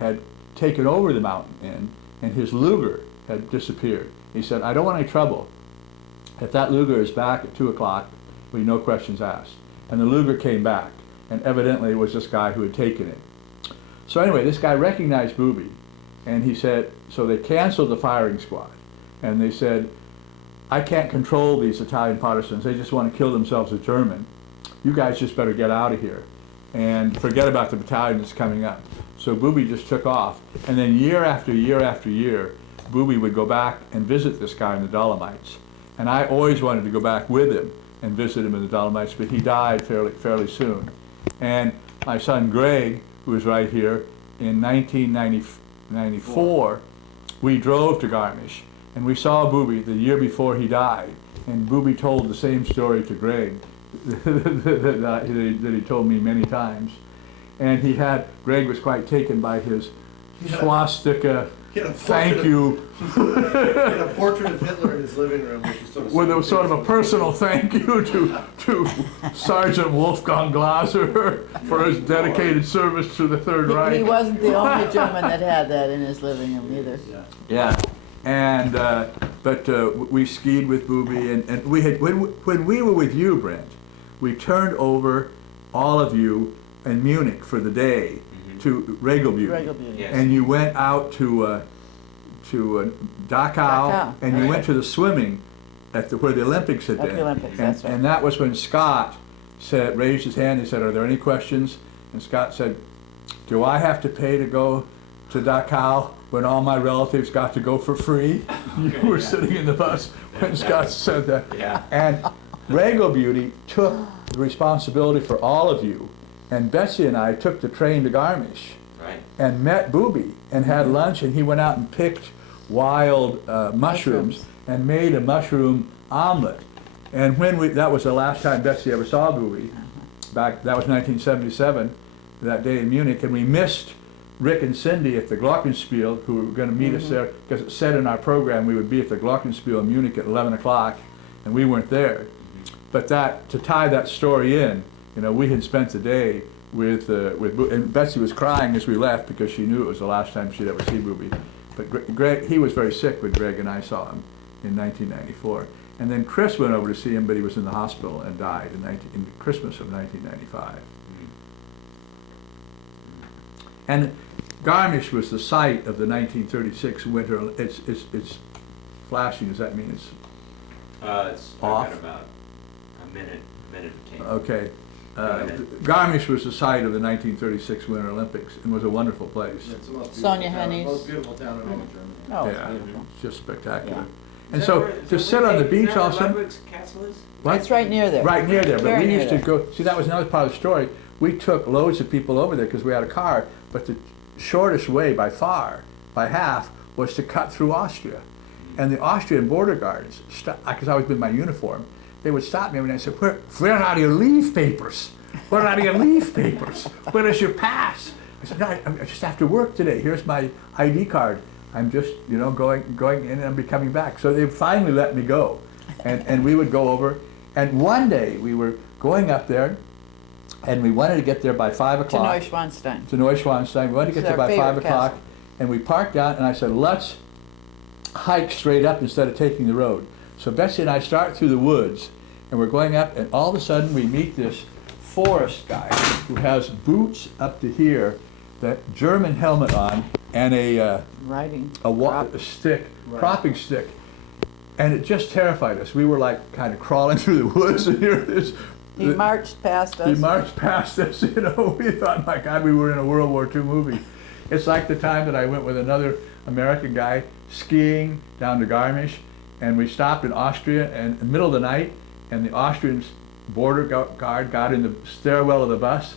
had taken over the mountain inn, and his Luger had disappeared. He said, I don't want any trouble. If that Luger is back at 2 o'clock, we no questions asked. And the Luger came back, and evidently it was this guy who had taken it. So anyway, this guy recognized Booby, and he said, so they canceled the firing squad, and they said, I can't control these Italian partisans, they just want to kill themselves as German. You guys just better get out of here and forget about the battalion that's coming up. So Booby just took off, and then year after year after year, Booby would go back and visit this guy in the Dolomites. And I always wanted to go back with him and visit him in the Dolomites, but he died fairly soon. And my son Greg, who was right here, in 1994, we drove to Garmisch, and we saw Booby the year before he died. And Booby told the same story to Greg that he told me many times. And Greg was quite taken by his swastika, thank you. He had a portrait of Hitler in his living room, which is with a sort of a personal thank you to Sergeant Wolfgang Glaser for his dedicated service to the Third Reich. He wasn't the only German that had that in his living room either. Yeah. And but we skied with Booby, and we had when we were with you, Brent, we turned over all of you in Munich for the day to Regelbühne. Yes. And you went out to Dachau, and you went to the swimming at where the Olympics had been. The Olympics, that's right. And that was when Scott raised his hand. He said, "Are there any questions?" And Scott said, "Do I have to pay to go to Dachau when all my relatives got to go for free?" You were sitting in the bus when Scott said that. Yeah. And Regelbühne took the responsibility for all of you. And Betsy and I took the train to Garmisch, Right. and met Booby and had lunch, and he went out and picked wild mushrooms and made a mushroom omelet. And that was the last time Betsy ever saw Booby. That was 1977, that day in Munich, and we missed Rick and Cindy at the Glockenspiel, who were going to meet us there, because it said in our program we would be at the Glockenspiel in Munich at 11 o'clock, and we weren't there. But to tie that story in, we had spent the day with Booby, and Betsy was crying as we left because she knew it was the last time she'd ever see Booby. But Greg, he was very sick when Greg and I saw him in 1994. And then Chris went over to see him, but he was in the hospital and died in Christmas of 1995. And Garmisch was the site of the 1936 Winter. It's flashing. Does that mean it's off? I've got about a minute and 10. Okay. Garmisch was the site of the 1936 Winter Olympics and was a wonderful place. Yeah, it's the most Sonia beautiful town, Hennies. most beautiful town in all of Germany. Oh, it's Yeah, beautiful. it's just spectacular. Yeah. And so to sit on the beach also. Ludwig's castle is? What? It's right near there. Right near there, but Very we near used to there. go, see, that was another part of the story. We took loads of people over there because we had a car, but the shortest way by far, by half, was to cut through Austria. And the Austrian border guards, because I was in my uniform, they would stop me every night and say, where are your leave papers? Where are your leave papers? Where is your pass? I said, no, I just have to work today. Here's my ID card. I'm just, going in and I'll be coming back. So they finally let me go. And we would go over. And one day we were going up there, and we wanted to get there by 5 To o'clock. Neuschwanstein. To Neuschwanstein. We wanted to get It's there our by 5 favorite o'clock. castle. And we parked down, and I said, let's hike straight up instead of taking the road. So Betsy and I start through the woods, and we're going up, and all of a sudden we meet this forest guy who has boots up to here, that German helmet on, and a stick, cropping stick. And it just terrified us. We were like kind of crawling through the woods, and here this. He marched past us. He marched past us, We thought, my God, we were in a World War II movie. It's like the time that I went with another American guy skiing down to Garmisch, and we stopped in Austria, and in the middle of the night, and the Austrian border guard got in the stairwell of the bus,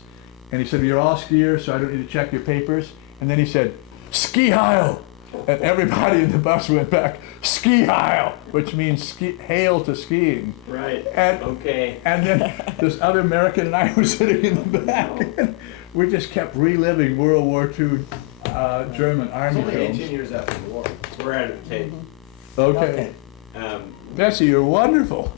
and he said, you're all skiers, so I don't need to check your papers. And then he said, ski heil! And everybody in the bus went back, ski heil, which means hail to skiing. Right. And, okay. And then this other American and I were sitting in the back. And we just kept reliving World War II German army It's only films. 18 years after the war. We're out of tape. Okay. Bessie, you're wonderful.